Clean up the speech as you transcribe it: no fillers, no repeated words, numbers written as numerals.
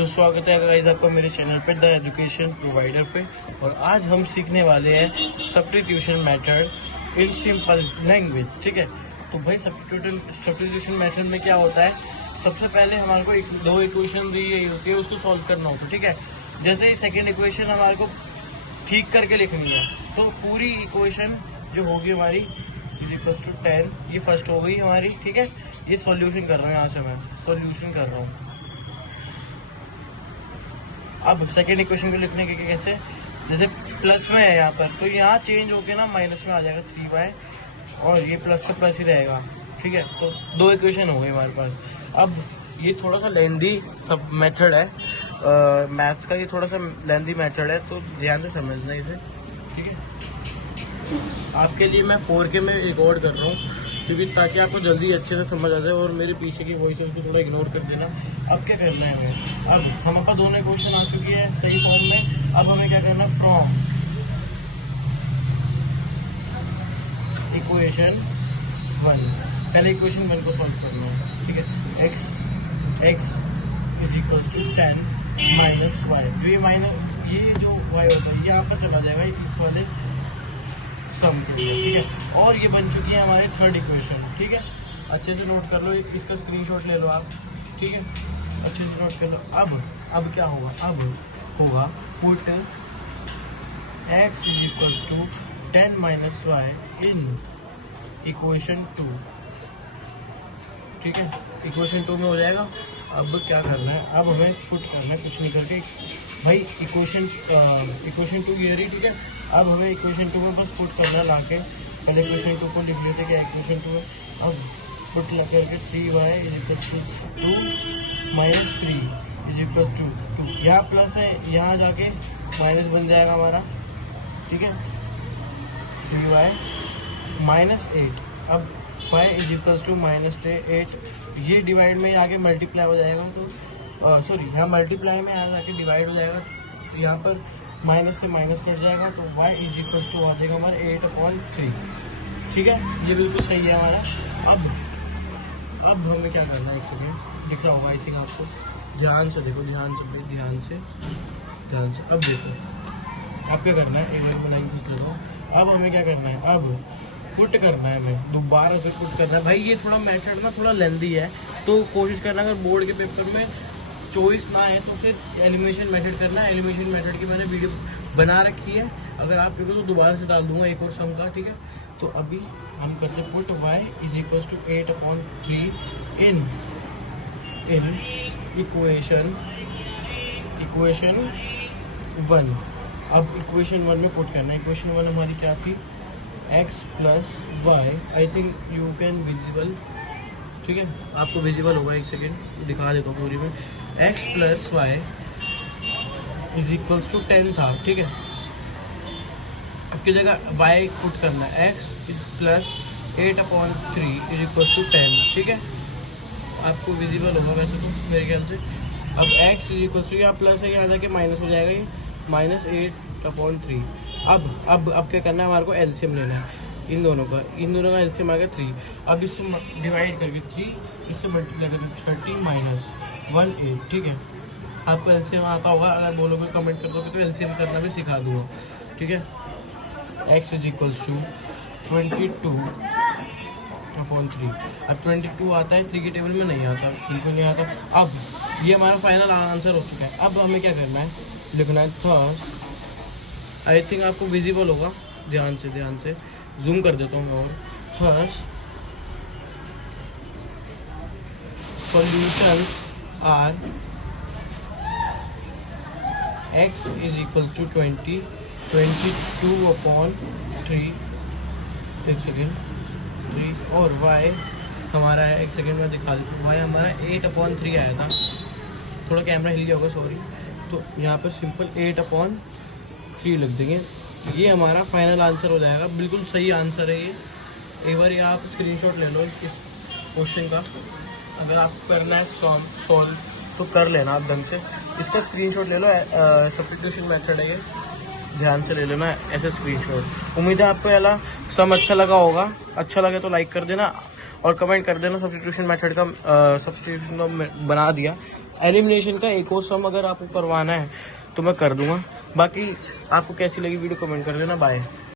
तो स्वागत है गाइस आपका मेरे चैनल पे द एजुकेशन प्रोवाइडर पे। और आज हम सीखने वाले हैं substitution method in simple language. ठीक है, तो भाई सब्स्टिट्यूशन मेथड में क्या होता है, सबसे पहले हमारे को दो इक्वेशन दी गई होती है, उसको सॉल्व करना होता है। ठीक है, जैसे ही सेकेंड इक्वेशन हमारे को ठीक करके लिखनी है, तो पूरी इक्वेशन जो होगी हमारी इज इक्वल टू 10, ये फर्स्ट हो गई हमारी। ठीक है, ये सॉल्यूशन कर रहा हूँ, यहाँ से मैं सॉल्यूशन कर रहा हूँ। अब सेकेंड इक्वेशन को लिखने के कैसे, जैसे प्लस में है यहाँ पर, तो यहाँ चेंज होके ना माइनस में आ जाएगा 3y, और ये प्लस का प्लस ही रहेगा। ठीक है, तो दो इक्वेशन हो गई हमारे पास। अब ये थोड़ा सा लेंदी सब मेथड है, मैथ्स का ये थोड़ा सा लेंदी मेथड है, तो ध्यान से समझना इसे। ठीक है, आपके लिए मैं 4K में रिकॉर्ड कर रहा हूँ, क्योंकि ताकि आपको जल्दी अच्छे से समझ आ जाए, और मेरे पीछे की वॉइस को थोड़ा इग्नोर कर देना। अब क्या करना है हमें, अब हमारे पास दोनों इक्वेशन आ चुकी है सही फॉर्म में। अब हमें क्या करना है, फ्रॉम इक्वेशन 1, पहले इक्वेशन 1 को सॉल्व करना है। ठीक है, x is equal to 10 minus Y, जो ये जो y होता है यहाँ पर चला जाएगा इस वाले सम के लिए। ठीक है, और ये बन चुकी है हमारे थर्ड इक्वेशन। ठीक है, अच्छे से नोट कर लो, इसका स्क्रीनशॉट ले लो आप। ठीक है, अच्छे से नोट कर लो। अब क्या होगा, अब होगा put x is equal to 10 minus Y in equation 2। ठीक है, इक्वेशन 2 में हो जाएगा। अब क्या करना है, अब हमें पुट करना है, कुछ नहीं करके भाई इक्वेशन 2 ये रही। ठीक है, अब हमें इक्वेशन 2 में बस पुट करना ला के, पहले इक्वेशन 2 को लिख लेते कि इक्वेशन 2 में अब पुट लगा करके 3y is equal to 2 minus 3 is equal to 2, यहाँ प्लस है, यहाँ जाके माइनस बन जाएगा हमारा। ठीक है, 3y माइनस 8, अब y is equal to minus 8, ये डिवाइड में आगे मल्टीप्लाई हो जाएगा, तो सॉरी यहाँ मल्टीप्लाई में यहाँ जाके डिवाइड हो जाएगा, तो यहाँ पर माइनस से माइनस कट जाएगा, तो y इज इक्वल टू आ जाएगा हमारा 8/3। ठीक है, ये बिल्कुल सही है हमारा। अब हमें क्या करना है, एक सेकेंड दिख रहा होगा आई थिंक आपको, ध्यान से देखो, ध्यान से भाई, ध्यान से। अब देखो अब क्या करना है, एक बार मैं लाइन खींच लेता हूँ। अब हमें क्या करना है, अब पुट करना है, हमें दोबारा से पुट करना है। भाई ये थोड़ा मेथड ना थोड़ा लेंदी है, तो कोशिश करना अगर बोर्ड के पेपर में चॉइस ना है तो फिर एलिमिनेशन मेथड करना है। एलिमिनेशन मेथड की मैंने वीडियो बना रखी है, अगर आप देखो तो दोबारा से डाल दूंगा एक और सम का। ठीक है, तो अभी हम करते put y is equal to 8/3 in equation 1। अब इक्वेशन 1 में पुट करना है। इक्वेशन 1 हमारी क्या थी, x plus Y, I think you can visible. ठीक है, आपको विजिबल होगा, एक सेकेंड दिखा देता हूँ पूरी में। x plus Y is equal to 10 था। ठीक है, अब की जगह y पुट करना है, x plus 8/3 is equal to 10। ठीक है, आपको विजिबल होगा वैसे तो मेरे ख्याल से। अब x इज इक्वल टू, यहाँ प्लस है, यहाँ जाके माइनस हो जाएगा, ये माइनस 8/3। अब क्या करना है, हमारे को एलसीएम लेना है इन दोनों का एलसीएम आ गया 3। अब इससे डिवाइड करके 3 इससे मल्टीप्लाई करके 30 माइनस 1/8। ठीक है, आपको एलसीएम आता होगा, अगर बोलोगे कमेंट कर दोगे तो एलसीएम करना भी सिखा दूंगा। ठीक है, x इज इक्वल टू 22/3। अब 22 आता है, 3 की टेबल में नहीं आता, बिल्कुल नहीं आता। अब ये हमारा फाइनल आंसर हो चुका है। अब हमें क्या करना है, लिखना है थर्ड, आई थिंक आपको विजिबल होगा, ध्यान से जूम कर देता हूँ मैं। और first solutions are x is equal to 22/3, एक सेकेंड 3, और y हमारा है, एक सेकेंड में दिखा देता हूँ, y हमारा 8/3 आया था, थोड़ा कैमरा हिल गया होगा सॉरी, तो यहाँ पर सिंपल 8/3 लिख देंगे। ये हमारा फाइनल आंसर हो जाएगा, बिल्कुल सही आंसर है ये। एक बार ये आप स्क्रीनशॉट ले लो इस क्वेश्चन का, अगर आपको करना है सॉल्व तो कर लेना आप ढंग से, इसका स्क्रीनशॉट ले लो। सब्स्टिट्यूशन मेथड है ये, ध्यान से ले लेना ऐसे स्क्रीनशॉट। उम्मीद है आपको ये सम अच्छा लगा होगा, अच्छा लगे तो लाइक कर देना, और कमेंट कर देना सब्स्टिट्यूशन मेथड का, सब्स्टिट्यूशन तो बना दिया। एलिमिनेशन का एक और सम अगर आपको करवाना है तो मैं कर दूंगा। बाकी आपको कैसी लगी वीडियो कमेंट कर देना। बाय।